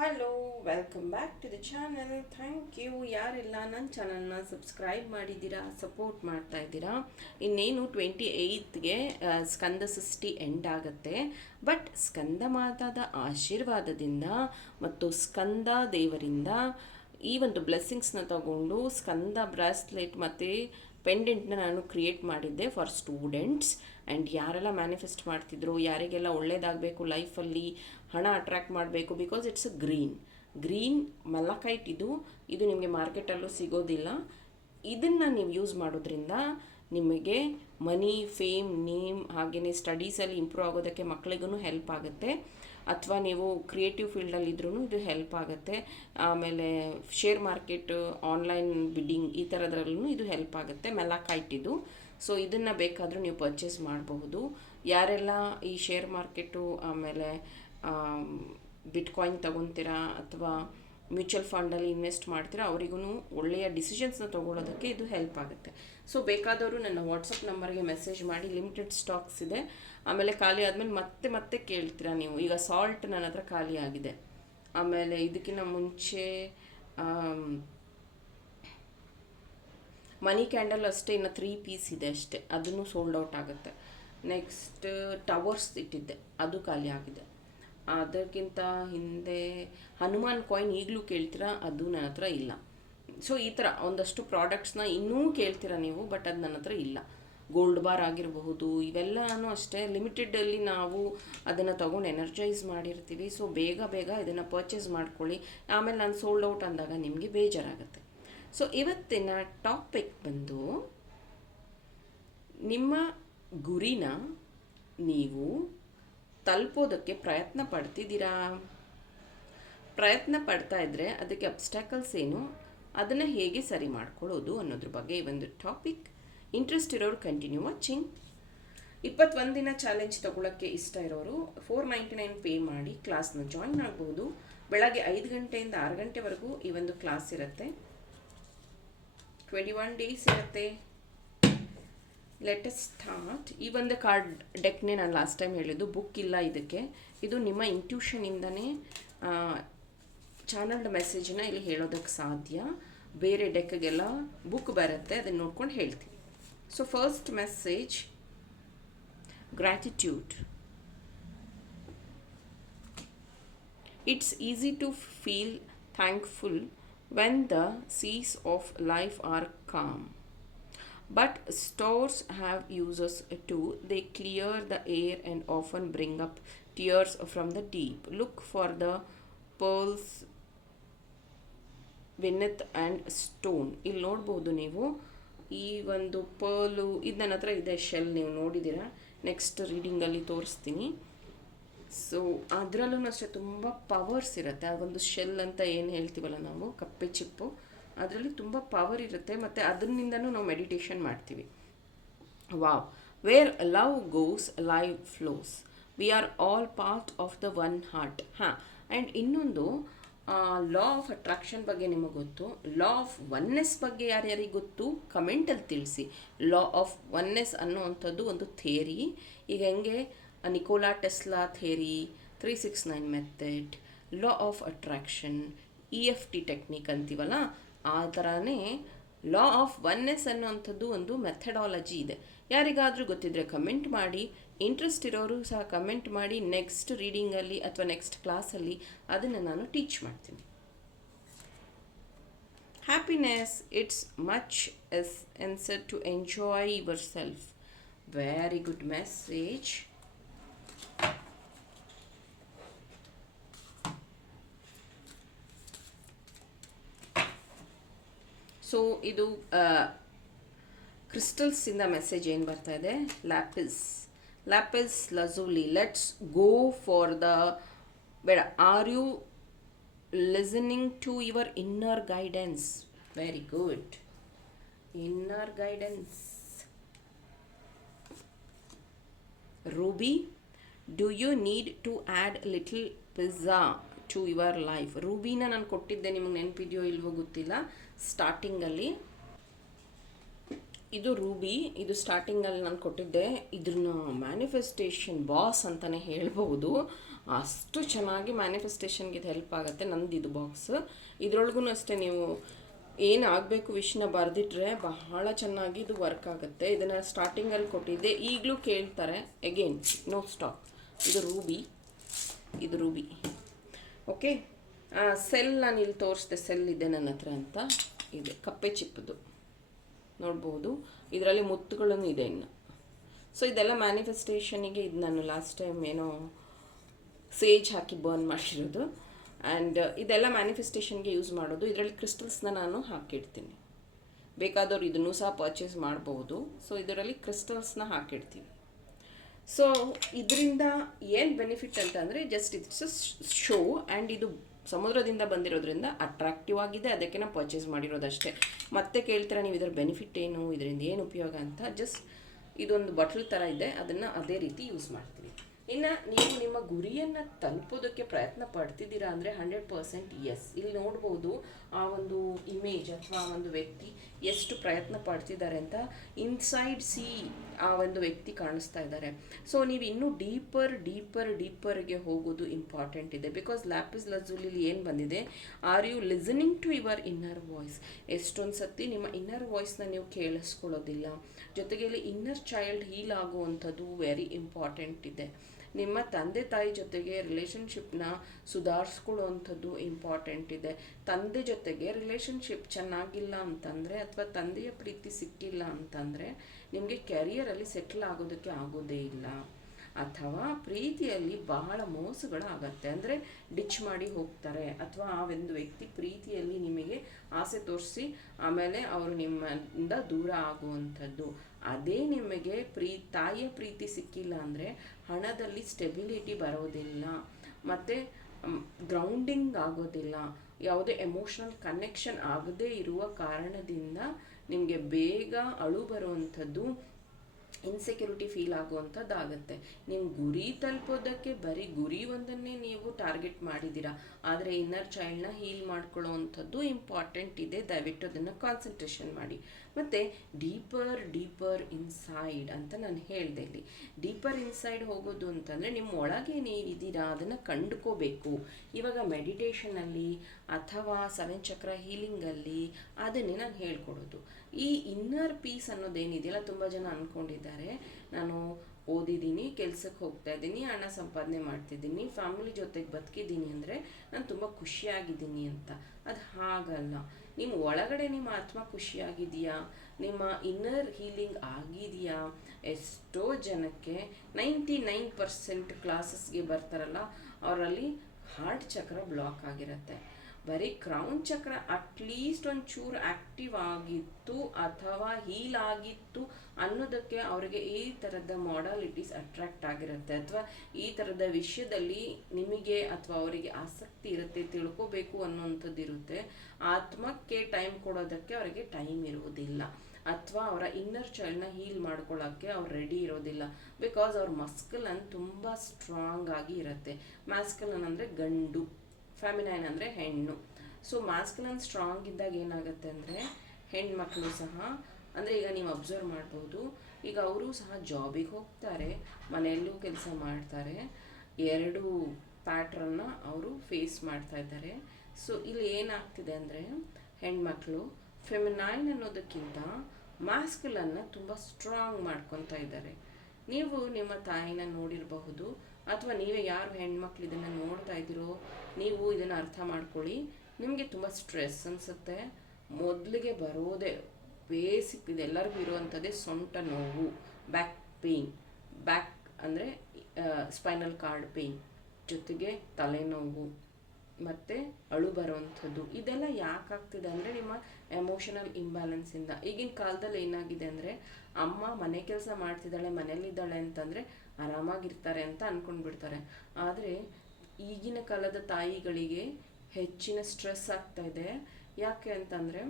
Hello welcome back to the channel thank you ಯಾರೆಲ್ಲ ನನ್ನ ಚಾನಲ್ನ ಸಬ್ಸ್ಕ್ರೈಬ್ ಮಾಡಿದ್ದೀರಾ ಸಪೋರ್ಟ್ ಮಾಡ್ತಾ ಇದ್ದೀರಾ? ಇನ್ನೇನು ಟ್ವೆಂಟಿ ಏಯ್ತ್ಗೆ ಸ್ಕಂದ ಸೃಷ್ಟಿ ಎಂಡ್ ಆಗುತ್ತೆ. ಬಟ್ ಸ್ಕಂದ ಮಾತಾದ ಆಶೀರ್ವಾದದಿಂದ ಮತ್ತು ಸ್ಕಂದ ದೇವರಿಂದ ಈ ಒಂದು ಬ್ಲೆಸ್ಸಿಂಗ್ಸ್ನ ತಗೊಂಡು ಸ್ಕಂದ ಬ್ರಾಸ್ಲೆಟ್ ಮತ್ತು ಪೆಂಡೆಂಟ್ನ ನಾನು ಕ್ರಿಯೇಟ್ ಮಾಡಿದ್ದೆ ಫಾರ್ ಸ್ಟೂಡೆಂಟ್ಸ್ ಆ್ಯಂಡ್ ಯಾರೆಲ್ಲ ಮ್ಯಾನಿಫೆಸ್ಟ್ ಮಾಡ್ತಿದ್ರು, ಯಾರಿಗೆಲ್ಲ ಒಳ್ಳೇದಾಗಬೇಕು ಲೈಫಲ್ಲಿ ಹಣ ಅಟ್ರ್ಯಾಕ್ಟ್ ಮಾಡಬೇಕು because it's a green green malachite ಇದು ಇದು ನಿಮಗೆ ಮಾರ್ಕೆಟಲ್ಲೂ ಸಿಗೋದಿಲ್ಲ. ಇದನ್ನು ನೀವು ಯೂಸ್ ಮಾಡೋದ್ರಿಂದ ನಿಮಗೆ ಮನಿ ಫೇಮ್ ನೇಮ್ ಹಾಗೆಯೇ ಸ್ಟಡೀಸಲ್ಲಿ ಇಂಪ್ರೂವ್ ಆಗೋದಕ್ಕೆ ಮಕ್ಕಳಿಗೂ ಹೆಲ್ಪ್ ಆಗುತ್ತೆ. ಅಥವಾ ನೀವು ಕ್ರಿಯೇಟಿವ್ ಫೀಲ್ಡಲ್ಲಿ ಇದ್ರೂ ಇದು ಹೆಲ್ಪ್ ಆಗುತ್ತೆ. ಆಮೇಲೆ ಶೇರ್ ಮಾರ್ಕೆಟ್ ಆನ್ಲೈನ್ ಬಿಡ್ಡಿಂಗ್ ಈ ಥರದ್ರಲ್ಲೂ ಇದು ಹೆಲ್ಪ್ ಆಗುತ್ತೆ ಮೆಲಾಕೈಟ್ ಇದು ಸೊ ಇದನ್ನು ಬೇಕಾದರೂ ನೀವು ಪರ್ಚೇಸ್ ಮಾಡಬಹುದು. ಯಾರೆಲ್ಲ ಈ ಶೇರ್ ಮಾರ್ಕೆಟು ಆಮೇಲೆ ಬಿಟ್ಕಾಯಿನ್ ತಗೊತೀರಾ ಅಥವಾ ಮ್ಯೂಚುವಲ್ ಫಂಡಲ್ಲಿ ಇನ್ವೆಸ್ಟ್ ಮಾಡ್ತೀರಾ ಅವರಿಗೂ ಒಳ್ಳೆಯ ಡಿಸಿಷನ್ಸ್ನ ತೊಗೊಳೋದಕ್ಕೆ ಇದು ಹೆಲ್ಪ್ ಆಗುತ್ತೆ. ಸೊ ಬೇಕಾದವರು ನನ್ನ ವಾಟ್ಸಪ್ ನಂಬರ್ಗೆ ಮೆಸೇಜ್ ಮಾಡಿ ಲಿಮಿಟೆಡ್ ಸ್ಟಾಕ್ಸ್ ಇದೆ. ಆಮೇಲೆ ಖಾಲಿ ಆದಮೇಲೆ ಮತ್ತೆ ಮತ್ತೆ ಕೇಳ್ತೀರಾ ನೀವು. ಈಗ ಸಾಲ್ಟ್ ನನ್ನ ಹತ್ರ ಖಾಲಿ ಆಗಿದೆ. ಆಮೇಲೆ ಇದಕ್ಕಿಂತ ಮುಂಚೆ ಮನಿ ಕ್ಯಾಂಡಲ್ ಅಷ್ಟೇ, ಇನ್ನು ತ್ರೀ ಪೀಸ್ ಇದೆ ಅಷ್ಟೇ. ಅದನ್ನು ಸೋಲ್ಡ್ ಔಟ್ ಆಗುತ್ತೆ. ನೆಕ್ಸ್ಟ್ ಟವರ್ಸ್ ಇಟ್ಟಿದ್ದೆ. ಅದು ಖಾಲಿ ಆಗಿದೆ. ಅದಕ್ಕಿಂತ ಹಿಂದೆ ಹನುಮಾನ್ ಕಾಯಿನ್ ಈಗಲೂ ಕೇಳ್ತೀರಾ? ಅದು ನನ್ನ ಹತ್ರ ಇಲ್ಲ. ಸೊ ಈ ಥರ ಒಂದಷ್ಟು ಪ್ರಾಡಕ್ಟ್ಸ್ನ ಇನ್ನೂ ಕೇಳ್ತೀರಾ ನೀವು? ಬಟ್ ಅದು ನನ್ನ ಹತ್ರ ಇಲ್ಲ. ಗೋಲ್ಡ್ ಬಾರ್ ಆಗಿರಬಹುದು, ಇವೆಲ್ಲನೂ ಅಷ್ಟೇ. ಲಿಮಿಟೆಡಲ್ಲಿ ನಾವು ಅದನ್ನು ತೊಗೊಂಡು ಎನರ್ಜೈಸ್ ಮಾಡಿರ್ತೀವಿ. ಸೊ ಬೇಗ ಬೇಗ ಇದನ್ನು ಪರ್ಚೇಸ್ ಮಾಡ್ಕೊಳ್ಳಿ. ಆಮೇಲೆ ನಾನು ಸೋಲ್ಡ್ ಔಟ್ ಅಂದಾಗ ನಿಮಗೆ ಬೇಜಾರಾಗುತ್ತೆ. ಸೊ ಇವತ್ತಿನ ಟಾಪಿಕ್ ಬಂದು ನಿಮ್ಮ ಗುರಿನ ನೀವು ತಲುಪೋದಕ್ಕೆ ಪ್ರಯತ್ನ ಪಡ್ತಿದ್ದೀರಾ? ಪ್ರಯತ್ನ ಪಡ್ತಾ ಇದ್ದರೆ ಅದಕ್ಕೆ ಅಬ್ಸ್ಟ್ಯಾಕಲ್ಸ್ ಏನು? ಅದನ್ನು ಹೇಗೆ ಸರಿ ಮಾಡ್ಕೊಳ್ಳೋದು ಅನ್ನೋದ್ರ ಬಗ್ಗೆ ಈ ಒಂದು ಟಾಪಿಕ್ ಇಂಟ್ರೆಸ್ಟ್ ಇರೋರು ಕಂಟಿನ್ಯೂ ವಾಚಿಂಗ್ ಇಪ್ಪತ್ತೊಂದು ದಿನ ಚಾಲೆಂಜ್ ತಗೊಳ್ಳೋಕ್ಕೆ ಇಷ್ಟ ಇರೋರು ಫೋರ್ ನೈಂಟಿ ನೈನ್ ಪೇ ಮಾಡಿ ಕ್ಲಾಸ್ನ ಜಾಯಿನ್ ಆಗ್ಬೋದು. ಬೆಳಗ್ಗೆ ಐದು ಗಂಟೆಯಿಂದ ಆರು ಗಂಟೆವರೆಗೂ ಈ ಒಂದು ಕ್ಲಾಸ್ ಇರುತ್ತೆ. ಟ್ವೆಂಟಿ ಒನ್ ಡೇಸ್ ಇರುತ್ತೆ ಲೆಟೆಸ್ಟ್ ಸ್ಟಾರ್ಟ್ ಈ ಒಂದು ಕಾರ್ಡ್ ಡೆಕ್ನೇ ನಾನು ಲಾಸ್ಟ್ ಟೈಮ್ ಹೇಳಿದ್ದು ಬುಕ್ ಇಲ್ಲ ಇದಕ್ಕೆ. ಇದು ನಿಮ್ಮ ಇಂಟ್ಯೂಷನಿಂದನೇ ಚಾನಲ್ಡ್ ಮೆಸೇಜನ್ನ ಇಲ್ಲಿ ಹೇಳೋದಕ್ಕೆ ಸಾಧ್ಯ. ಬೇರೆ ಡೆಕ್ಗೆಲ್ಲ ಬುಕ್ ಬರುತ್ತೆ, ಅದನ್ನು ನೋಡ್ಕೊಂಡು ಹೇಳ್ತೀನಿ. So first message gratitude it's easy to feel thankful when the seas of life are calm. but stores have uses too. They clear the air and often bring up tears from the deep. Look for the pearls ವಿನತ್ and stone ಇಲ್ಲಿ ನೋಡ್ಬೋದು ನೀವು ಈ ಒಂದು pearl ಇದು ನನ್ನ ಹತ್ರ ಇದೆ ಶೆಲ್ ನೀವು ನೋಡಿದ್ದೀರಾ ನೆಕ್ಸ್ಟ್ ರೀಡಿಂಗಲ್ಲಿ ತೋರಿಸ್ತೀನಿ ಸೊ ಅದರಲ್ಲೂ ಅಷ್ಟೇ ತುಂಬ ಪವರ್ಸ್ ಇರುತ್ತೆ. ಆ ಒಂದು ಶೆಲ್ ಅಂತ ಏನು ಹೇಳ್ತೀವಲ್ಲ ನಾವು? ಕಪ್ಪೆ ಚಿಪ್ಪು. ಅದರಲ್ಲಿ ತುಂಬ ಪವರ್ ಇರುತ್ತೆ ಮತ್ತು ಅದರಿಂದನೂ ನಾವು ಮೆಡಿಟೇಷನ್ ಮಾಡ್ತೀವಿ. Wow where love goes life flows we are all part of the one heart ಹಾಂ. ಆ್ಯಂಡ್ ಇನ್ನೊಂದು ಲಾ ಆಫ್ ಅಟ್ರಾಕ್ಷನ್ ಬಗ್ಗೆ ನಿಮಗೆ ಗೊತ್ತು? ಲಾ ಆಫ್ ಒನ್ನೆಸ್ ಬಗ್ಗೆ ಯಾರ್ಯಾರಿಗೆ ಗೊತ್ತು? ಕಮೆಂಟಲ್ಲಿ ತಿಳಿಸಿ. ಲಾ ಆಫ್ ಒನ್ನೆಸ್ ಅನ್ನುವಂಥದ್ದು ಒಂದು ಥೇರಿ ಈಗ ಹೆಂಗೆ? Nikola Tesla theory three six nine method law of attraction E F T technique ಅಂತೀವಲ್ಲ? ಆ ಥರನೇ ಲಾ ಆಫ್ ಒನ್ನೆಸ್ ಅನ್ನೋವಂಥದ್ದು ಒಂದು ಮೆಥಡಾಲಜಿ ಇದೆ. ಯಾರಿಗಾದರೂ ಗೊತ್ತಿದ್ದರೆ ಕಮೆಂಟ್ ಮಾಡಿ. ಇಂಟ್ರೆಸ್ಟ್ ಇರೋರು ಸಹ ಕಮೆಂಟ್ ಮಾಡಿ. ನೆಕ್ಸ್ಟ್ ರೀಡಿಂಗಲ್ಲಿ ಅಥವಾ ನೆಕ್ಸ್ಟ್ ಕ್ಲಾಸಲ್ಲಿ ಅದನ್ನು ನಾನು ಟೀಚ್ ಮಾಡ್ತೀನಿ. Happiness it's much as answer to enjoy yourself very good message so ಇದು ಕ್ರಿಸ್ಟಲ್ಸಿಂದ ಮೆಸೇಜ್ ಏನು ಬರ್ತಾ ಇದೆ? Lapis lapis lazuli let's go for the ಬೇಡ. Are you listening to your inner guidance very good inner guidance ruby do you need to add little pizza to your life ರೂಬಿನ ನಾನು ಕೊಟ್ಟಿದ್ದೆ ನಿಮಗೆ ನೆನಪಿದೆಯೋ ಇಲ್ವೋ ಗೊತ್ತಿಲ್ಲ. ಸ್ಟಾರ್ಟಿಂಗಲ್ಲಿ ಇದು ರೂಬಿ ಇದು ಸ್ಟಾರ್ಟಿಂಗಲ್ಲಿ ನಾನು ಕೊಟ್ಟಿದ್ದೆ. ಇದ್ರನ್ನ ಮ್ಯಾನಿಫೆಸ್ಟೇಷನ್ ಬಾಸ್ ಅಂತಲೇ ಹೇಳ್ಬೋದು ಅಷ್ಟು ಚೆನ್ನಾಗಿ ಮ್ಯಾನಿಫೆಸ್ಟೇಷನ್ಗೆ ಇದು ಹೆಲ್ಪ್ ಆಗುತ್ತೆ ನಂದು ಇದು ಬಾಕ್ಸ್ ಇದರೊಳಗೂ ಅಷ್ಟೇ ನೀವು ಏನು ಆಗಬೇಕು ವಿಷ್ನ ಬರೆದಿಟ್ರೆ ಬಹಳ ಚೆನ್ನಾಗಿ ಇದು ವರ್ಕ್ ಆಗುತ್ತೆ. ಇದನ್ನು ಸ್ಟಾರ್ಟಿಂಗಲ್ಲಿ ಕೊಟ್ಟಿದ್ದೆ. ಈಗಲೂ ಕೇಳ್ತಾರೆ. ಎಗೇನ್ ನೋ ಸ್ಟಾಪ್ ಇದು ರೂಬಿ ಇದು ರೂಬಿ ಓಕೆ? ಸೆಲ್ ನಾನು ಇಲ್ಲಿ ತೋರಿಸ್ದೆ, ಸೆಲ್ ಇದೆ ನನ್ನ ಹತ್ರ ಅಂತ. ಇದೆ, ಕಪ್ಪೆ ಚಿಪ್ಪದು. ನೋಡ್ಬೋದು. ಇದರಲ್ಲಿ ಮುತ್ತುಗಳೂ ಇದೆ ಇನ್ನು. ಸೊ ಇದೆಲ್ಲ ಮ್ಯಾನಿಫೆಸ್ಟೇಷನಿಗೆ ಇದು ನಾನು ಲಾಸ್ಟ್ ಟೈಮ್ ಏನೋ ಸೇಜ್ ಹಾಕಿ ಬರ್ನ್ ಮಾಡಿರೋದು ಆ್ಯಂಡ್ ಇದೆಲ್ಲ ಮ್ಯಾನಿಫೆಸ್ಟೇಷನ್ಗೆ ಯೂಸ್ ಮಾಡೋದು. ಇದರಲ್ಲಿ ಕ್ರಿಸ್ಟಲ್ಸ್ನ ನಾನು ಹಾಕಿಡ್ತೀನಿ. ಬೇಕಾದವ್ರು ಇದನ್ನು ಸಹ ಪರ್ಚೇಸ್ ಮಾಡ್ಬೋದು. ಸೊ ಇದರಲ್ಲಿ ಕ್ರಿಸ್ಟಲ್ಸ್ನ ಹಾಕಿಡ್ತೀವಿ. ಸೊ ಇದರಿಂದ ಏನು ಬೆನಿಫಿಟ್ ಅಂತಂದರೆ ಜಸ್ಟ್ ಇಟ್ಸ್ ಶೋ ಆ್ಯಂಡ್ ಇದು ಸಮುದ್ರದಿಂದ ಬಂದಿರೋದ್ರಿಂದ ಅಟ್ರಾಕ್ಟಿವ್ ಆಗಿದೆ, ಅದಕ್ಕೆ ನಾವು ಪರ್ಚೇಸ್ ಮಾಡಿರೋದಷ್ಟೇ. ಮತ್ತೆ ಕೇಳ್ತೀರಾ ನೀವು ಇದರ ಬೆನಿಫಿಟ್ ಏನು, ಇದರಿಂದ ಏನು ಉಪಯೋಗ ಅಂತ? ಜಸ್ಟ್ ಇದೊಂದು ಬಟ್ಲ್ ಥರ ಇದೆ, ಅದನ್ನು ಅದೇ ರೀತಿ ಯೂಸ್ ಮಾಡ್ತೀವಿ. ಇನ್ನು ನೀವು ನಿಮ್ಮ ಗುರಿಯನ್ನು ತಲುಪೋದಕ್ಕೆ ಪ್ರಯತ್ನ ಪಡ್ತಿದ್ದೀರಾ ಅಂದರೆ ಹಂಡ್ರೆಡ್ ಪರ್ಸೆಂಟ್ ಎಸ್ ಇಲ್ಲಿ ನೋಡ್ಬೋದು ಆ ಒಂದು ಇಮೇಜ್ ಅಥವಾ ಆ ಒಂದು ವ್ಯಕ್ತಿ ಎಷ್ಟು ಪ್ರಯತ್ನ ಪಡ್ತಿದ್ದಾರೆ ಅಂತ ಇನ್ಸೈಡ್ ಸಿ ಆ ಒಂದು ವ್ಯಕ್ತಿ ಕಾಣಿಸ್ತಾ ಇದ್ದಾರೆ. ಸೊ ನೀವು ಇನ್ನೂ ಡೀಪರ್ ಡೀಪರ್ ಡೀಪರ್ಗೆ ಹೋಗೋದು ಇಂಪಾರ್ಟೆಂಟ್ ಇದೆ. ಬಿಕಾಸ್ ಲ್ಯಾಪಿಸ್ ಲಜ್ಜುಲಿ ಏನು ಬಂದಿದೆ? Are you listening to your inner voice ಎಷ್ಟೊಂದು ಸತಿ ನಿಮ್ಮ ಇನ್ನರ್ ವಾಯ್ಸ್ನ ನೀವು ಕೇಳಿಸ್ಕೊಳ್ಳೋದಿಲ್ಲ. ಜೊತೆಗೆ ಇಲ್ಲಿ ಇನ್ನರ್ ಚೈಲ್ಡ್ ಹೀಲ್ ಆಗುವಂಥದ್ದು ವೆರಿ ಇಂಪಾರ್ಟೆಂಟ್ ಇದೆ. ನಿಮ್ಮ ತಂದೆ ತಾಯಿ ಜೊತೆಗೆ ರಿಲೇಷನ್ಶಿಪ್ನ ಸುಧಾರಿಸ್ಕೊಳ್ಳುವಂಥದ್ದು ಇಂಪಾರ್ಟೆಂಟ್ ಇದೆ. ತಂದೆ ಜೊತೆಗೆ ರಿಲೇಷನ್ಶಿಪ್ ಚೆನ್ನಾಗಿಲ್ಲ ಅಂತಂದರೆ ಅಥವಾ ತಂದೆಯ ಪ್ರೀತಿ ಸಿಕ್ಕಿಲ್ಲ ಅಂತಂದರೆ ನಿಮಗೆ ಕೆರಿಯರಲ್ಲಿ ಸೆಟ್ಲ್ ಆಗೋದಕ್ಕೆ ಆಗೋದೇ ಇಲ್ಲ. ಅಥವಾ ಪ್ರೀತಿಯಲ್ಲಿ ಬಹಳ ಮೋಸಗಳಾಗತ್ತೆ. ಅಂದರೆ ಡಿಚ್ ಮಾಡಿ ಹೋಗ್ತಾರೆ. ಅಥವಾ ಆ ಒಂದು ವ್ಯಕ್ತಿ ಪ್ರೀತಿಯಲ್ಲಿ ನಿಮಗೆ ಆಸೆ ತೋರಿಸಿ ಆಮೇಲೆ ಅವರು ನಿಮ್ಮಿಂದ ದೂರ ಆಗುವಂಥದ್ದು. ಅದೇ ನಿಮಗೆ ಪ್ರೀ, ತಾಯಿಯ ಪ್ರೀತಿ ಸಿಕ್ಕಿಲ್ಲ ಅಂದರೆ ಹಣದಲ್ಲಿ ಸ್ಟೆಬಿಲಿಟಿ ಬರೋದಿಲ್ಲ. ಮತ್ತು ಗ್ರೌಂಡಿಂಗ್ ಆಗೋದಿಲ್ಲ. ಯಾವುದೇ ಎಮೋಷ್ನಲ್ ಕನೆಕ್ಷನ್ ಆಗದೇ ಇರುವ ಕಾರಣದಿಂದ ನಿಮಗೆ ಬೇಗ ಅಳು ಬರುವಂಥದ್ದು ಇನ್ಸೆಕ್ಯೂರಿಟಿ ಫೀಲ್ ಆಗುವಂಥದ್ದಾಗುತ್ತೆ. ನಿಮ್ಮ ಗುರಿ ತಲುಪೋದಕ್ಕೆ ಬರೀ ಗುರಿ ಒಂದನ್ನೇ ನೀವು ಟಾರ್ಗೆಟ್ ಮಾಡಿದ್ದೀರಾ. ಆದರೆ ಇನ್ನರ್ ಚೈಲ್ಡ್ನ ಹೀಲ್ ಮಾಡ್ಕೊಳ್ಳೋವಂಥದ್ದು ಇಂಪಾರ್ಟೆಂಟ್ ಇದೆ. ದಯವಿಟ್ಟು ಅದನ್ನು ಕಾನ್ಸಂಟ್ರೇಷನ್ ಮಾಡಿ. ಮತ್ತು ಡೀಪರ್ ಡೀಪರ್ ಇನ್ಸೈಡ್ ಅಂತ ನಾನು ಹೇಳಿದೆ ಇಲ್ಲಿ. ಡೀಪರ್ ಇನ್ಸೈಡ್ ಹೋಗೋದು ಅಂತಂದರೆ ನಿಮ್ಮ ಒಳಗೆ ನೀವಿದ್ದೀರಾ ಅದನ್ನು ಕಂಡುಕೋಬೇಕು. ಇವಾಗ ಮೆಡಿಟೇಷನಲ್ಲಿ ಅಥವಾ ಸೆವೆನ್ ಚಕ್ರ ಹೀಲಿಂಗಲ್ಲಿ ಅದನ್ನೇ ನಾನು ಹೇಳ್ಕೊಡೋದು. ಈ ಇನ್ನರ್ ಪೀಸ್ ಅನ್ನೋದೇನಿದೆಯಲ್ಲ ತುಂಬ ಜನ ಅಂದ್ಕೊಂಡಿದ್ದಾರೆ ನಾನು ಓದಿದ್ದೀನಿ, ಕೆಲಸಕ್ಕೆ ಹೋಗ್ತಾ ಇದ್ದೀನಿ, ಹಣ ಸಂಪಾದನೆ ಮಾಡ್ತಿದ್ದೀನಿ ಫ್ಯಾಮಿಲಿ ಜೊತೆಗೆ ಬದುಕಿದ್ದೀನಿ ಅಂದರೆ ನಾನು ತುಂಬ ಖುಷಿಯಾಗಿದ್ದೀನಿ ಅಂತ. ಅದು ಹಾಗಲ್ಲ. ನಿಮ್ಮ ಒಳಗಡೆ ನಿಮ್ಮ ಆತ್ಮ ಖುಷಿಯಾಗಿದೆಯಾ? ನಿಮ್ಮ ಇನ್ನರ್ ಹೀಲಿಂಗ್ ಆಗಿದೆಯಾ? ಎಷ್ಟೋ ಜನಕ್ಕೆ ನೈಂಟಿ ನೈನ್ ಪರ್ಸೆಂಟ್ ಕ್ಲಾಸಸ್ಗೆ ಬರ್ತಾರಲ್ಲ, ಅವರಲ್ಲಿ ಹಾರ್ಟ್ ಚಕ್ರ ಬ್ಲಾಕ್ ಆಗಿರುತ್ತೆ. ಬರೀ ಕ್ರೌನ್ ಚಕ್ರ ಅಟ್ಲೀಸ್ಟ್ ಒಂಚೂರು ಆಕ್ಟಿವ್ ಆಗಿತ್ತು ಅಥವಾ ಹೀಲ್ ಆಗಿತ್ತು ಅನ್ನೋದಕ್ಕೆ ಅವರಿಗೆ ಈ ಥರದ ಮಾಡಾಲಿಟೀಸ್ ಅಟ್ರಾಕ್ಟ್ ಆಗಿರುತ್ತೆ. ಅಥವಾ ಈ ಥರದ ವಿಷಯದಲ್ಲಿ ನಿಮಗೆ ಅಥವಾ ಅವರಿಗೆ ಆಸಕ್ತಿ ಇರುತ್ತೆ, ತಿಳ್ಕೋಬೇಕು ಅನ್ನೋಂಥದ್ದು ಇರುತ್ತೆ. ಆತ್ಮಕ್ಕೆ ಟೈಮ್ ಕೊಡೋದಕ್ಕೆ ಅವರಿಗೆ ಟೈಮ್ ಇರುವುದಿಲ್ಲ ಅಥವಾ ಅವರ ಇನ್ನರ್ ಚೈಲ್ಡ್ನ ಹೀಲ್ ಮಾಡ್ಕೊಳ್ಳೋಕ್ಕೆ ಅವ್ರು ರೆಡಿ ಇರೋದಿಲ್ಲ. ಬಿಕಾಸ್ ಅವ್ರ ಮಸ್ಕಲನ್ ತುಂಬ ಸ್ಟ್ರಾಂಗ್ ಆಗಿ ಇರುತ್ತೆ. ಮ್ಯಾಸ್ಕಲನ್ ಅಂದರೆ ಗಂಡು. ಫ್ಯಾಮಿನೈನ್ ಅಂದರೆ ಹೆಣ್ಣು. ಸೊ ಮಾಸ್ಕ್ಲನ್ ಸ್ಟ್ರಾಂಗ್ ಇದ್ದಾಗ ಏನಾಗುತ್ತೆ ಅಂದರೆ, ಹೆಣ್ಮಕ್ಳು ಸಹ, ಅಂದರೆ ಈಗ ನೀವು ಅಬ್ಸರ್ವ್ ಮಾಡ್ಬೋದು, ಈಗ ಅವರು ಸಹ ಜಾಬಿಗೆ ಹೋಗ್ತಾರೆ, ಮನೆಯಲ್ಲೂ ಕೆಲಸ ಮಾಡ್ತಾರೆ, ಎರಡು ಪ್ಯಾಟ್ರನ್ನ ಅವರು ಫೇಸ್ ಮಾಡ್ತಾ ಇದ್ದಾರೆ. ಸೊ ಇಲ್ಲಿ ಏನಾಗ್ತಿದೆ ಅಂದರೆ, ಹೆಣ್ಮಕ್ಳು ಫೆಮಿನೈನ್ ಅನ್ನೋದಕ್ಕಿಂತ ಮಾಸ್ಕಲನ್ನು ತುಂಬ ಸ್ಟ್ರಾಂಗ್ ಮಾಡ್ಕೊತಾ ಇದ್ದಾರೆ. ನೀವು ನಿಮ್ಮ ತಾಯಿನ ನೋಡಿರಬಹುದು ಅಥವಾ ನೀವೇ ಯಾರು ಹೆಣ್ಮಕ್ಳು ಇದನ್ನು ನೋಡ್ತಾ ಇದ್ದೀರೋ ನೀವು ಇದನ್ನು ಅರ್ಥ ಮಾಡ್ಕೊಳ್ಳಿ. ನಿಮಗೆ ತುಂಬ ಸ್ಟ್ರೆಸ್ ಅನಿಸುತ್ತೆ. ಮೊದಲಿಗೆ ಬರೋದೇ ಬೇಸಿಕ್, ಇದೆಲ್ಲರಿಗೂ ಇರುವಂಥದ್ದೇ ಸೊಂಟ ನೋವು, ಬ್ಯಾಕ್ ಪೇಯ್ನ್ ಬ್ಯಾಕ್ ಅಂದರೆ ಸ್ಪೈನಲ್ ಕಾರ್ಡ್ ಪೇಯ್ನ್ ಜೊತೆಗೆ ತಲೆನೋವು. ಮತ್ತು ಅಳು ಬರುವಂಥದ್ದು. ಇದೆಲ್ಲ ಯಾಕೆ ಆಗ್ತಿದೆ ಅಂದರೆ ನಿಮ್ಮ ಎಮೋಷನಲ್ ಇಂಬ್ಯಾಲೆನ್ಸಿಂದ ಈಗಿನ ಕಾಲದಲ್ಲಿ ಏನಾಗಿದೆ ಅಂದರೆ ಅಮ್ಮ ಮನೆ ಕೆಲಸ ಮಾಡ್ತಿದ್ದಾಳೆ ಮನೇಲಿದ್ದಾಳೆ ಅಂತಂದರೆ ಆರಾಮಾಗಿರ್ತಾರೆ ಅಂತ ಅಂದ್ಕೊಂಡ್ಬಿಡ್ತಾರೆ ಆದರೆ ಈಗಿನ ಕಾಲದ ತಾಯಿಗಳಿಗೆ ಹೆಚ್ಚಿನ ಸ್ಟ್ರೆಸ್ ಆಗ್ತಾ ಇದೆ. ಯಾಕೆ ಅಂತಂದರೆ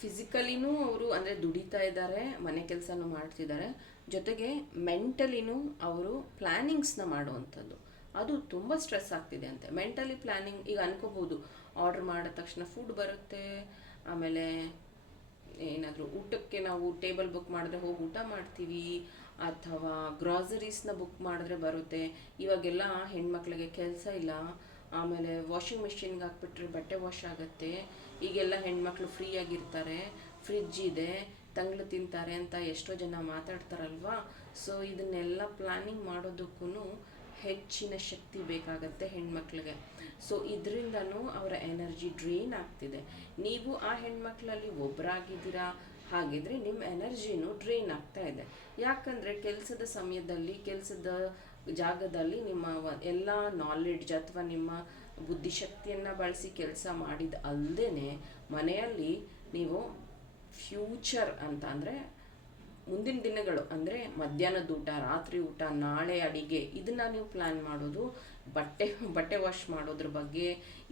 ಫಿಸಿಕಲಿನೂ ಅವರು ಅಂದರೆ ದುಡಿತಾ ಇದ್ದಾರೆ, ಮನೆ ಕೆಲಸನೂ ಮಾಡ್ತಿದ್ದಾರೆ. ಜೊತೆಗೆ ಮೆಂಟಲಿನೂ ಅವರು ಪ್ಲ್ಯಾನಿಂಗ್ಸ್ನ ಮಾಡುವಂಥದ್ದು. ಅದು ತುಂಬ ಸ್ಟ್ರೆಸ್ ಆಗ್ತಿದೆ ಅಂತೆ. ಮೆಂಟಲಿ ಪ್ಲ್ಯಾನಿಂಗ್ ಈಗ ಅನ್ಕೋಬಹುದು ಆರ್ಡ್ರ್ ಮಾಡಿದ ತಕ್ಷಣ ಫುಡ್ ಬರುತ್ತೆ, ಆಮೇಲೆ ಏನಾದರೂ ಊಟಕ್ಕೆ ನಾವು ಟೇಬಲ್ ಬುಕ್ ಮಾಡಿದ್ರೆ ಹೋಗಿ ಊಟ ಮಾಡ್ತೀವಿ, ಅಥವಾ ಗ್ರಾಸರೀಸ್ನ ಬುಕ್ ಮಾಡಿದ್ರೆ ಬರುತ್ತೆ. ಇವಾಗೆಲ್ಲ ಹೆಣ್ಮಕ್ಳಿಗೆ ಕೆಲಸ ಇಲ್ಲ, ಆಮೇಲೆ ವಾಷಿಂಗ್ ಮಿಷಿನ್ಗೆ ಹಾಕ್ಬಿಟ್ರೆ ಬಟ್ಟೆ ವಾಶ್ ಆಗುತ್ತೆ. ಈಗೆಲ್ಲ ಹೆಣ್ಮಕ್ಳು ಫ್ರೀಯಾಗಿರ್ತಾರೆ ಫ್ರಿಜ್ ಇದೆ, ತಂಗ್ಳು ತಿಂತಾರೆ ಅಂತ ಎಷ್ಟೋ ಜನ ಮಾತಾಡ್ತಾರಲ್ವಾ? ಸೊ ಇದನ್ನೆಲ್ಲ ಪ್ಲ್ಯಾನಿಂಗ್ ಮಾಡೋದಕ್ಕೂ ಹೆಚ್ಚಿನ ಶಕ್ತಿ ಬೇಕಾಗತ್ತೆ ಹೆಣ್ಮಕ್ಳಿಗೆ. ಸೊ ಇದರಿಂದನೂ ಅವರ ಎನರ್ಜಿ ಡ್ರೈನ್ ಆಗ್ತಿದೆ. ನೀವು ಆ ಹೆಣ್ಮಕ್ಳಲ್ಲಿ ಒಬ್ಬರಾಗಿದ್ದೀರಾ ಹಾಗಿದ್ರೆ ನಿಮ್ಮ ಎನರ್ಜಿನೂ ಡ್ರೈನ್ ಆಗ್ತಾ ಇದೆ. ಯಾಕಂದರೆ ಕೆಲಸದ ಸಮಯದಲ್ಲಿ, ಕೆಲಸದ ಜಾಗದಲ್ಲಿ ನಿಮ್ಮ ಎಲ್ಲ ನಾಲೆಡ್ಜ್ ಅಥವಾ ನಿಮ್ಮ ಬುದ್ಧಿಶಕ್ತಿಯನ್ನು ಬಳಸಿ ಕೆಲಸ ಮಾಡಿದ ಅಲ್ಲದೇ ಮನೆಯಲ್ಲಿ ನೀವು ಫ್ಯೂಚರ್ ಅಂತ ಅಂದರೆ ಮುಂದಿನ ದಿನಗಳು ಅಂದರೆ ಮಧ್ಯಾಹ್ನದ ಊಟ, ರಾತ್ರಿ ಊಟ, ನಾಳೆ ಅಡಿಗೆ, ಇದನ್ನು ನೀವು ಪ್ಲ್ಯಾನ್ ಮಾಡೋದು. ಬಟ್ಟೆ ಬಟ್ಟೆ ವಾಶ್ ಮಾಡೋದ್ರ ಬಗ್ಗೆ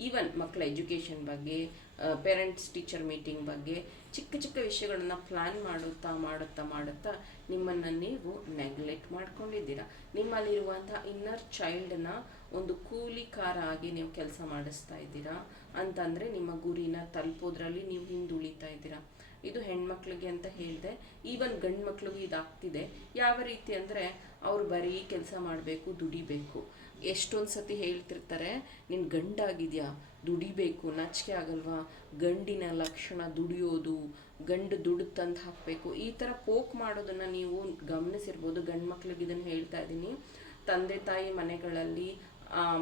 ಈವನ್ ಮಕ್ಕಳ ಎಜುಕೇಷನ್ ಬಗ್ಗೆ ಪೇರೆಂಟ್ಸ್ ಟೀಚರ್ ಮೀಟಿಂಗ್ ಬಗ್ಗೆ, ಚಿಕ್ಕ ಚಿಕ್ಕ ವಿಷಯಗಳನ್ನು ಪ್ಲ್ಯಾನ್ ಮಾಡುತ್ತಾ ಮಾಡುತ್ತಾ ಮಾಡುತ್ತಾ ನಿಮ್ಮನ್ನು ನೀವು ನೆಗ್ಲೆಕ್ಟ್ ಮಾಡ್ಕೊಂಡಿದ್ದೀರಾ. ನಿಮ್ಮಲ್ಲಿರುವಂಥ ಇನ್ನರ್ ಚೈಲ್ಡನ್ನ ಒಂದು ಕೂಲಿಕಾರ ಆಗಿ ನೀವು ಕೆಲಸ ಮಾಡಿಸ್ತಾ ಇದ್ದೀರಾ. ಅಂತಂದರೆ ನಿಮ್ಮ ಗುರಿನ ತಲುಪೋದ್ರಲ್ಲಿ ನೀವು ಹಿಂದುಳಿತಾ ಇದ್ದೀರಾ. ಇದು ಹೆಣ್ಮಕ್ಳಿಗೆ ಅಂತ ಹೇಳಿದೆ. ಈವನ್ ಗಂಡು ಮಕ್ಳಿಗೂ ಇದಾಗ್ತಿದೆ. ಯಾವ ರೀತಿ ಅಂದರೆ ಅವ್ರು ಬರೀ ಕೆಲಸ ಮಾಡಬೇಕು, ದುಡಿಬೇಕು. ಎಷ್ಟೊಂದು ಸತಿ ಹೇಳ್ತಿರ್ತಾರೆ, ನಿನ್ ಗಂಡಾಗಿದ್ಯಾ? ದುಡಿಬೇಕು, ನಾಚಿಕೆ ಆಗಲ್ವಾ? ಗಂಡಿನ ಲಕ್ಷಣ ದುಡಿಯೋದು, ಗಂಡು ದುಡ್ಡು ತಂದು ಹಾಕಬೇಕು. ಈ ಥರ ಪೋಕ್ ಮಾಡೋದನ್ನು ನೀವು ಗಮನಿಸಿರ್ಬೋದು. ಗಂಡು ಮಕ್ಳಿಗೆ ಇದನ್ನು ಹೇಳ್ತಾ ಇದ್ದೀನಿ. ತಂದೆ, ತಾಯಿ ಮನೆಗಳಲ್ಲಿ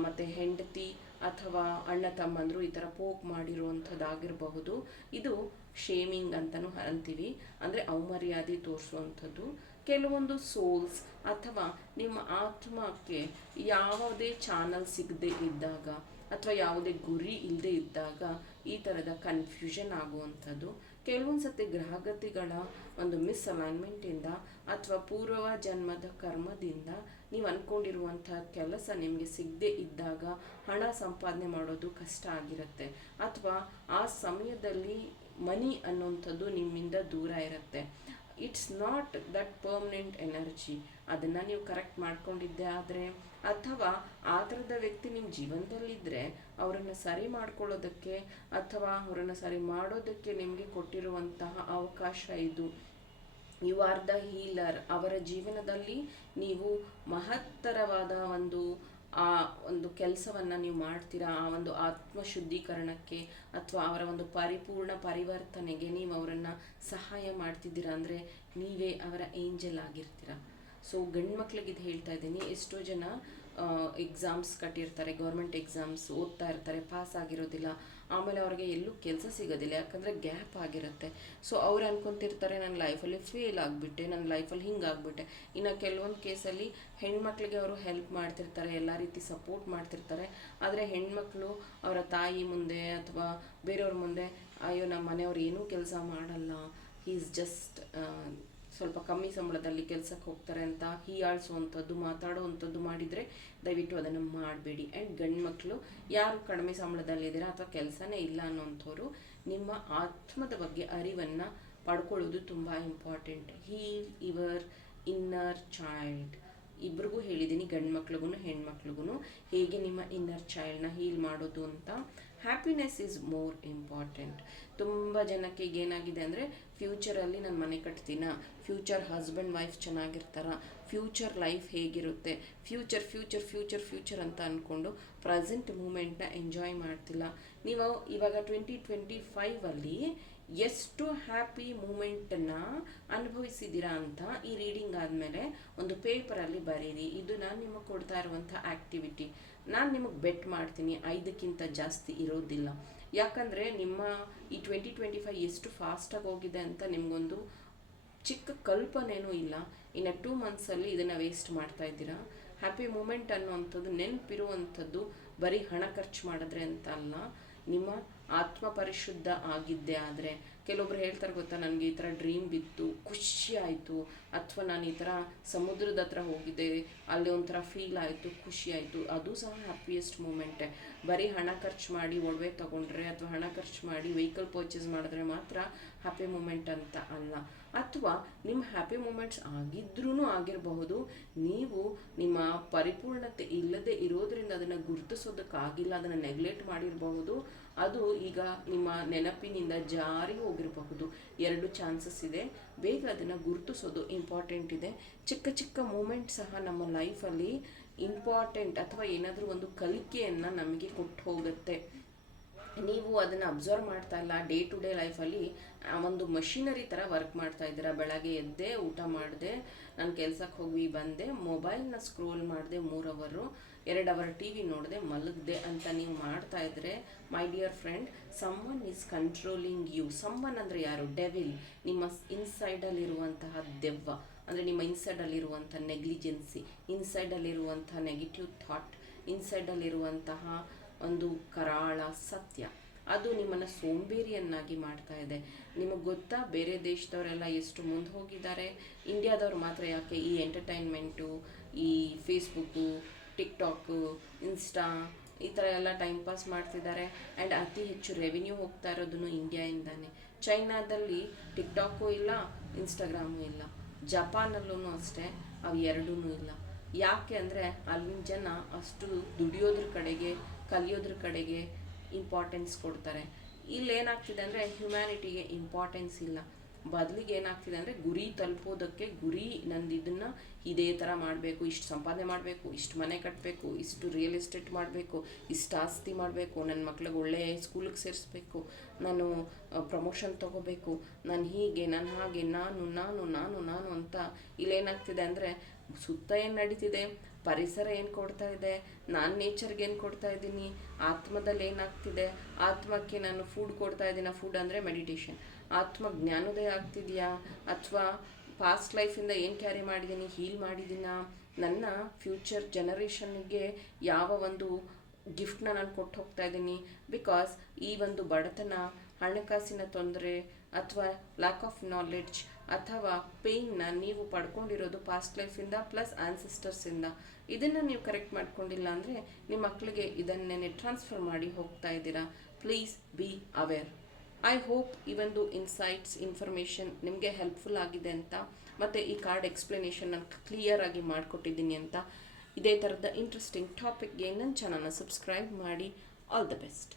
ಮತ್ತೆ ಹೆಂಡತಿ ಅಥವಾ ಅಣ್ಣ ತಮ್ಮಂದರು ಈ ಥರ ಪೋಕ್ ಮಾಡಿರುವಂಥದ್ದಾಗಿರಬಹುದು. ಇದು ಶೇಮಿಂಗ್ ಅಂತಲೂ ಅಂತೀವಿ ಅಂದರೆ ಅವಮರ್ಯಾದೆ ತೋರಿಸುವಂಥದ್ದು. ಕೆಲವೊಂದು ಸೋಲ್ಸ್ ಅಥವಾ ನಿಮ್ಮ ಆತ್ಮಕ್ಕೆ ಯಾವುದೇ ಚಾನಲ್ ಸಿಗದೆ ಇದ್ದಾಗ ಅಥವಾ ಯಾವುದೇ ಗುರಿ ಇಲ್ಲದೆ ಇದ್ದಾಗ ಈ ಥರದ ಕನ್ಫ್ಯೂಷನ್ ಆಗುವಂಥದ್ದು. ಕೆಲವೊಂದು ಸತಿ ಗ್ರಹಗತಿಗಳ ಒಂದು ಮಿಸ್ಅಲೈನ್ಮೆಂಟಿಂದ ಅಥವಾ ಪೂರ್ವ ಜನ್ಮದ ಕರ್ಮದಿಂದ ನೀವು ಅಂದ್ಕೊಂಡಿರುವಂಥ ಕೆಲಸ ನಿಮಗೆ ಸಿಗದೆ ಇದ್ದಾಗ ಹಣ ಸಂಪಾದನೆ ಮಾಡೋದು ಕಷ್ಟ ಆಗಿರುತ್ತೆ. ಅಥವಾ ಆ ಸಮಯದಲ್ಲಿ ಮನಿ ಅನ್ನುವಂಥದ್ದು ನಿಮ್ಮಿಂದ ದೂರ ಇರುತ್ತೆ. It's not that permanent energy ಅದನ್ನು ನೀವು ಕರೆಕ್ಟ್ ಮಾಡ್ಕೊಂಡಿದ್ದೆ ಆದರೆ, ಅಥವಾ ಆ ಥರದ ವ್ಯಕ್ತಿ ನಿಮ್ಮ ಜೀವನದಲ್ಲಿದ್ದರೆ ಅವರನ್ನು ಸರಿ ಮಾಡ್ಕೊಳ್ಳೋದಕ್ಕೆ ಅಥವಾ ಅವರನ್ನು ಸರಿ ಮಾಡೋದಕ್ಕೆ ನಿಮಗೆ ಕೊಟ್ಟಿರುವಂತಹ ಅವಕಾಶ ಇದು. ಯು ಆರ್ ದ ಹೀಲರ್ ಅವರ ಜೀವನದಲ್ಲಿ ನೀವು ಮಹತ್ತರವಾದ ಒಂದು ಆ ಒಂದು ಕೆಲಸವನ್ನು ನೀವು ಮಾಡ್ತೀರಾ? ಆ ಒಂದು ಆತ್ಮ ಶುದ್ಧೀಕರಣಕ್ಕೆ ಅಥವಾ ಅವರ ಒಂದು ಪರಿಪೂರ್ಣ ಪರಿವರ್ತನೆಗೆ ನೀವು ಅವರನ್ನು ಸಹಾಯ ಮಾಡ್ತಿದ್ದೀರಾ? ಅಂದರೆ ನೀವೇ ಅವರ ಏಂಜಲ್ ಆಗಿರ್ತೀರ? ಸೊ ಗಂಡು ಮಕ್ಳಿಗೆ ಇದು ಹೇಳ್ತಾ ಇದ್ದೀನಿ. ಎಷ್ಟೋ ಜನ ಎಕ್ಸಾಮ್ಸ್ ಕಟ್ಟಿರ್ತಾರೆ. ಗೌರ್ಮೆಂಟ್ ಎಕ್ಸಾಮ್ಸ್ ಓದ್ತಾ ಇರ್ತಾರೆ. ಪಾಸ್ ಆಗಿರೋದಿಲ್ಲ. ಆಮೇಲೆ ಅವ್ರಿಗೆ ಎಲ್ಲೂ ಕೆಲಸ ಸಿಗೋದಿಲ್ಲ, ಯಾಕಂದರೆ ಗ್ಯಾಪ್ ಆಗಿರುತ್ತೆ. ಸೊ ಅವ್ರು ಅನ್ಕೊತಿರ್ತಾರೆ ನನ್ನ ಲೈಫಲ್ಲಿ ಫೇಲ್ ಆಗಿಬಿಟ್ಟೆ ನನ್ನ ಲೈಫಲ್ಲಿ ಹಿಂಗಾಗ್ಬಿಟ್ಟೆ ಇನ್ನು ಕೆಲವೊಂದು ಕೇಸಲ್ಲಿ ಹೆಣ್ಮಕ್ಳಿಗೆ ಅವರು ಹೆಲ್ಪ್ ಮಾಡ್ತಿರ್ತಾರೆ, ಎಲ್ಲ ರೀತಿ ಸಪೋರ್ಟ್ ಮಾಡ್ತಿರ್ತಾರೆ. ಆದರೆ ಹೆಣ್ಮಕ್ಳು ಅವರ ತಾಯಿ ಮುಂದೆ ಅಥವಾ ಬೇರೆಯವ್ರ ಮುಂದೆ, ಅಯ್ಯೋ ನಮ್ಮ ಮನೆಯವ್ರು ಏನೂ ಕೆಲಸ ಮಾಡಲ್ಲ. ಈಸ್ ಜಸ್ಟ್ ಸ್ವಲ್ಪ ಕಮ್ಮಿ ಸಂಬಳದಲ್ಲಿ ಕೆಲಸಕ್ಕೆ ಹೋಗ್ತಾರೆ ಅಂತ ಹೀಯಾಳಿಸುವಂಥದ್ದು ಮಾತಾಡುವಂಥದ್ದು ಮಾಡಿದರೆ ದಯವಿಟ್ಟು ಅದನ್ನು ಮಾಡಬೇಡಿ. ಆ್ಯಂಡ್ ಗಂಡು ಮಕ್ಕಳು ಯಾರು ಕಡಿಮೆ ಸಂಬಳದಲ್ಲಿದ್ದೀರಾ ಅಥವಾ ಕೆಲಸನೇ ಇಲ್ಲ ಅನ್ನೋಂಥವ್ರು ನಿಮ್ಮ ಆತ್ಮದ ಬಗ್ಗೆ ಅರಿವನ್ನು ಪಡ್ಕೊಳ್ಳೋದು ತುಂಬ important heal your inner child ಇಬ್ರಿಗೂ ಹೇಳಿದ್ದೀನಿ, ಗಂಡು ಮಕ್ಳಿಗೂ ಹೆಣ್ಮಕ್ಳಿಗೂ ಹೇಗೆ ನಿಮ್ಮ ಇನ್ನರ್ ಚೈಲ್ಡ್ನ ಹೀಲ್ ಮಾಡೋದು ಅಂತ. ಹ್ಯಾಪಿನೆಸ್ ಈಸ್ ಮೋರ್ ಇಂಪಾರ್ಟೆಂಟ್ ತುಂಬ ಜನಕ್ಕೆ ಈಗ ಏನಾಗಿದೆ ಅಂದರೆ ಫ್ಯೂಚರಲ್ಲಿ ನಾನು ಮನೆ ಕಟ್ತೀನ ಫ್ಯೂಚರ್ ಹಸ್ಬೆಂಡ್ ವೈಫ್ ಚೆನ್ನಾಗಿರ್ತಾರ ಫ್ಯೂಚರ್ ಲೈಫ್ ಹೇಗಿರುತ್ತೆ ಫ್ಯೂಚರ್ ಫ್ಯೂಚರ್ ಫ್ಯೂಚರ್ ಫ್ಯೂಚರ್ ಅಂತ ಅಂದ್ಕೊಂಡು ಪ್ರೆಸೆಂಟ್ ಮೂಮೆಂಟ್ನ ಎಂಜಾಯ್ ಮಾಡ್ತಿಲ್ಲ. ನೀವು ಇವಾಗ ಟ್ವೆಂಟಿ ಟ್ವೆಂಟಿ ಫೈವಲ್ಲಿ ಎಷ್ಟು ಹ್ಯಾಪಿ ಮೂಮೆಂಟನ್ನು ಅನುಭವಿಸಿದ್ದೀರಾ ಅಂತ ಈ ರೀಡಿಂಗ್ ಆದಮೇಲೆ ಒಂದು ಪೇಪರಲ್ಲಿ ಬರೀರಿ. ಇದು ನಾನು ನಿಮಗೆ ಕೊಡ್ತಾ ಇರುವಂಥ ಆ್ಯಕ್ಟಿವಿಟಿ ನಾನು ನಿಮಗೆ ಬೆಟ್ ಮಾಡ್ತೀನಿ, ಐದಕ್ಕಿಂತ ಜಾಸ್ತಿ ಇರೋದಿಲ್ಲ. ಯಾಕಂದರೆ ನಿಮ್ಮ ಈ ಟ್ವೆಂಟಿ ಟ್ವೆಂಟಿ ಫೈವ್ ಎಷ್ಟು ಫಾಸ್ಟಾಗಿ ಹೋಗಿದೆ ಅಂತ ನಿಮಗೊಂದು ಚಿಕ್ಕ ಕಲ್ಪನೆನೂ ಇಲ್ಲ. ಇನ್ನು ಟೂ ಮಂತ್ಸಲ್ಲಿ ಇದನ್ನು ವೇಸ್ಟ್ ಮಾಡ್ತಾ ಇದ್ದೀರಾ? ಹ್ಯಾಪಿ ಮೂಮೆಂಟ್ ಅನ್ನುವಂಥದ್ದು, ನೆನಪಿರುವಂಥದ್ದು ಬರೀ ಹಣ ಖರ್ಚು ಮಾಡಿದ್ರೆ ಅಂತ ಅಲ್ಲ. ನಿಮ್ಮ ಆತ್ಮ ಪರಿಶುದ್ಧ ಆಗಿದ್ದೆ ಆದರೆ ಕೆಲವೊಬ್ರು ಹೇಳ್ತಾರೆ ಗೊತ್ತಾ ನನಗೆ ಈ ಥರ ಡ್ರೀಮ್ ಬಿತ್ತು ಖುಷಿ ಆಯಿತು ಅಥವಾ ನಾನು ಈ ಥರ ಸಮುದ್ರದ ಹತ್ರ ಹೋಗಿದ್ದೆ, ಅಲ್ಲಿ ಒಂಥರ ಫೀಲ್ ಆಯಿತು, ಖುಷಿ ಆಯಿತು. ಅದು ಸಹ ಹ್ಯಾಪಿಯೆಸ್ಟ್ ಮೂಮೆಂಟೇ ಬರೀ ಹಣ ಖರ್ಚು ಮಾಡಿ ಒಡವೆ ತೊಗೊಂಡ್ರೆ ಅಥವಾ ಹಣ ಖರ್ಚು ಮಾಡಿ ವೆಹಿಕಲ್ ಪರ್ಚೇಸ್ ಮಾಡಿದ್ರೆ ಮಾತ್ರ ಹ್ಯಾಪಿ ಮೂಮೆಂಟ್ ಅಂತ ಅಲ್ಲ. ಅಥವಾ ನಿಮ್ಮ ಹ್ಯಾಪಿ ಮೂಮೆಂಟ್ಸ್ ಆಗಿದ್ರೂ ಆಗಿರಬಹುದು. ನೀವು ನಿಮ್ಮ ಪರಿಪೂರ್ಣತೆ ಇಲ್ಲದೆ ಇರೋದ್ರಿಂದ ಅದನ್ನು ಗುರುತಿಸೋದಕ್ಕಾಗಿಲ್ಲ ಅದನ್ನು ನೆಗ್ಲೆಕ್ಟ್ ಮಾಡಿರಬಹುದು. ಅದು ಈಗ ನಿಮ್ಮ ನೆನಪಿನಿಂದ ಜಾರಿ ಹೋಗಿರಬಹುದು. ಎರಡು ಚಾನ್ಸಸ್ ಇದೆ. ಬೇಗ ಅದನ್ನು ಗುರುತಿಸೋದು ಇಂಪಾರ್ಟೆಂಟ್ ಇದೆ. ಚಿಕ್ಕ ಚಿಕ್ಕ ಮೂಮೆಂಟ್ ಸಹ ನಮ್ಮ ಲೈಫಲ್ಲಿ ಇಂಪಾರ್ಟೆಂಟ್ ಅಥವಾ ಏನಾದರೂ ಒಂದು ಕಲಿಕೆಯನ್ನು ನಮಗೆ ಕೊಟ್ಟು ಹೋಗುತ್ತೆ ನೀವು ಅದನ್ನು ಅಬ್ಸರ್ವ್ ಮಾಡ್ತಾ ಇಲ್ಲ ಡೇ ಟು ಡೇ ಲೈಫಲ್ಲಿ ಒಂದು ಮಷಿನರಿ ಥರ ವರ್ಕ್ ಮಾಡ್ತಾ ಇದ್ದೀರಾ? ಬೆಳಗ್ಗೆ ಎದ್ದೆ, ಊಟ ಮಾಡಿದೆ, ನಾನು ಕೆಲ್ಸಕ್ಕೆ ಹೋಗಿ ಬಂದೆ ಮೊಬೈಲ್ನ ಸ್ಕ್ರೋಲ್ ಮಾಡಿದೆ ಮೂರು ಅವರು ಎರಡು ಅವರ್ ಟಿ ವಿ ನೋಡಿದೆ, ಮಲಗಿದೆ ಅಂತ ನೀವು ಮಾಡ್ತಾ ಇದ್ರೆ my dear friend someone is controlling you someone ಅಂದರೆ ಯಾರು? ಡೆವಿಲ್ ನಿಮ್ಮ ಇನ್ಸೈಡಲ್ಲಿರುವಂತಹ ದೆವ್ವ. ಅಂದರೆ ನಿಮ್ಮ ಇನ್ಸೈಡಲ್ಲಿರುವಂಥ ನೆಗ್ಲಿಜೆನ್ಸಿ ಇನ್ಸೈಡಲ್ಲಿರುವಂಥ ನೆಗೆಟಿವ್ ಥಾಟ್ ಇನ್ಸೈಡಲ್ಲಿರುವಂತಹ ಒಂದು ಕರಾಳ ಸತ್ಯ. ಅದು ನಿಮ್ಮನ್ನು ಸೋಂಬೇರಿಯನ್ನಾಗಿ ಮಾಡ್ತಾ ಇದೆ. ನಿಮಗೆ ಗೊತ್ತಾ, ಬೇರೆ ದೇಶದವರೆಲ್ಲ ಎಷ್ಟು ಮುಂದೆ ಹೋಗಿದ್ದಾರೆ? ಇಂಡಿಯಾದವ್ರು ಮಾತ್ರ ಯಾಕೆ ಈ ಎಂಟರ್ಟೈನ್ಮೆಂಟು, ಈ ಫೇಸ್ಬುಕ್ಕು, ಟಿಕ್ಟಾಕು, ಇನ್ಸ್ಟಾ ಈ ಥರ ಎಲ್ಲ ಟೈಮ್ ಪಾಸ್ ಮಾಡ್ತಿದ್ದಾರೆ. ಆ್ಯಂಡ್ ಅತಿ ಹೆಚ್ಚು ರೆವಿನ್ಯೂ ಹೋಗ್ತಾ ಇರೋದನ್ನು ಇಂಡಿಯಾಯಿಂದಾನೆ. ಚೈನಾದಲ್ಲಿ ಟಿಕ್ಟಾಕು ಇಲ್ಲ, ಇನ್ಸ್ಟಾಗ್ರಾಮು ಇಲ್ಲ. ಜಪಾನಲ್ಲೂ ಅಷ್ಟೇ, ಅವು ಎರಡೂ ಇಲ್ಲ. ಯಾಕೆ ಅಂದರೆ ಅಲ್ಲಿನ ಜನ ಅಷ್ಟು ದುಡಿಯೋದ್ರ ಕಡೆಗೆ ಕಲಿಯೋದ್ರ ಕಡೆಗೆ ಇಂಪಾರ್ಟೆನ್ಸ್ ಕೊಡ್ತಾರೆ. ಇಲ್ಲಿ ಏನಾಗ್ತಿದೆ ಅಂದರೆ ಹ್ಯುಮ್ಯಾನಿಟಿಗೆ ಇಂಪಾರ್ಟೆನ್ಸ್ ಇಲ್ಲ. ಬದಲಿಗೆ ಏನಾಗ್ತಿದೆ ಅಂದರೆ ಗುರಿ ತಲುಪೋದಕ್ಕೆ ಗುರಿ ನಂದು ಇದನ್ನು ಇದೇ ಥರ ಮಾಡಬೇಕು, ಇಷ್ಟು ಸಂಪಾದನೆ ಮಾಡಬೇಕು, ಇಷ್ಟು ಮನೆ ಕಟ್ಟಬೇಕು ಇಷ್ಟು ರಿಯಲ್ ಎಸ್ಟೇಟ್ ಮಾಡಬೇಕು, ಇಷ್ಟು ಆಸ್ತಿ ಮಾಡಬೇಕು ನನ್ನ ಮಕ್ಳಿಗೆ ಒಳ್ಳೆ ಸ್ಕೂಲಿಗೆ ಸೇರಿಸ್ಬೇಕು, ನಾನು ಪ್ರಮೋಷನ್ ತೊಗೋಬೇಕು, ನಾನು ಹೀಗೆ, ನಾನು ಹಾಗೆ, ನಾನು ನಾನು ನಾನು ನಾನು ಅಂತ ಇಲ್ಲೇನಾಗ್ತಿದೆ ಅಂದರೆ ಸುತ್ತ ಏನು ನಡೀತಿದೆ? ಪರಿಸರ ಏನು ಕೊಡ್ತಾ ಇದೆ? ನಾನು ನೇಚರ್ಗೆ ಏನು ಕೊಡ್ತಾ ಇದ್ದೀನಿ? ಆತ್ಮದಲ್ಲಿ ಏನಾಗ್ತಿದೆ? ಆತ್ಮಕ್ಕೆ ನಾನು ಫುಡ್ ಕೊಡ್ತಾ ಇದ್ದೀನಿ? ಫುಡ್ ಅಂದರೆ ಮೆಡಿಟೇಷನ್ ಆತ್ಮ ಜ್ಞಾನೋದಯ ಆಗ್ತಿದೆಯಾ? ಅಥವಾ ಪಾಸ್ಟ್ ಲೈಫಿಂದ ಏನು ಕ್ಯಾರಿ ಮಾಡಿದ್ದೀನಿ? ಹೀಲ್ ಮಾಡಿದ್ದೀನ? ನನ್ನ ಫ್ಯೂಚರ್ ಜನರೇಷನ್ಗೆ ಯಾವ ಒಂದು ಗಿಫ್ಟ್ನ ನಾನು ಕೊಟ್ಟು ಹೋಗ್ತಾ ಇದ್ದೀನಿ? ಬಿಕಾಸ್ ಈ ಒಂದು ಬಡತನ ಹಣಕಾಸಿನ ತೊಂದರೆ ಅಥವಾ ಲ್ಯಾಕ್ ಆಫ್ ನಾಲೆಡ್ಜ್ ಅಥವಾ ಪೇಯ್ನ ನೀವು ಪಡ್ಕೊಂಡಿರೋದು ಪಾಸ್ಟ್ ಲೈಫಿಂದ ಪ್ಲಸ್ ಆನ್ಸಿಸ್ಟರ್ಸಿಂದ ಇದನ್ನು ನೀವು ಕರೆಕ್ಟ್ ಮಾಡ್ಕೊಂಡಿಲ್ಲ ಅಂದರೆ ನಿಮ್ಮ ಮಕ್ಕಳಿಗೆ ಇದನ್ನೇ ಟ್ರಾನ್ಸ್ಫರ್ ಮಾಡಿ ಹೋಗ್ತಾ ಇದ್ದೀರಾ. Please be aware I hope ಈ ಒಂದು ಇನ್ಸೈಟ್ಸ್ ಇನ್ಫಾರ್ಮೇಷನ್ ನಿಮಗೆ ಹೆಲ್ಪ್ಫುಲ್ ಆಗಿದೆ ಅಂತ ಮತ್ತು ಈ ಕಾರ್ಡ್ ಎಕ್ಸ್ಪ್ಲನೇಷನ್ ನಾನು ಕ್ಲಿಯರ್ ಆಗಿ ಮಾಡಿಕೊಟ್ಟಿದ್ದೀನಿ ಅಂತ. ಇದೇ ಥರದ ಇಂಟ್ರೆಸ್ಟಿಂಗ್ ಟಾಪಿಕ್ಗೆ ನನ್ನ ಚಾನಲ್ನ ಸಬ್ಸ್ಕ್ರೈಬ್ ಮಾಡಿ. All the best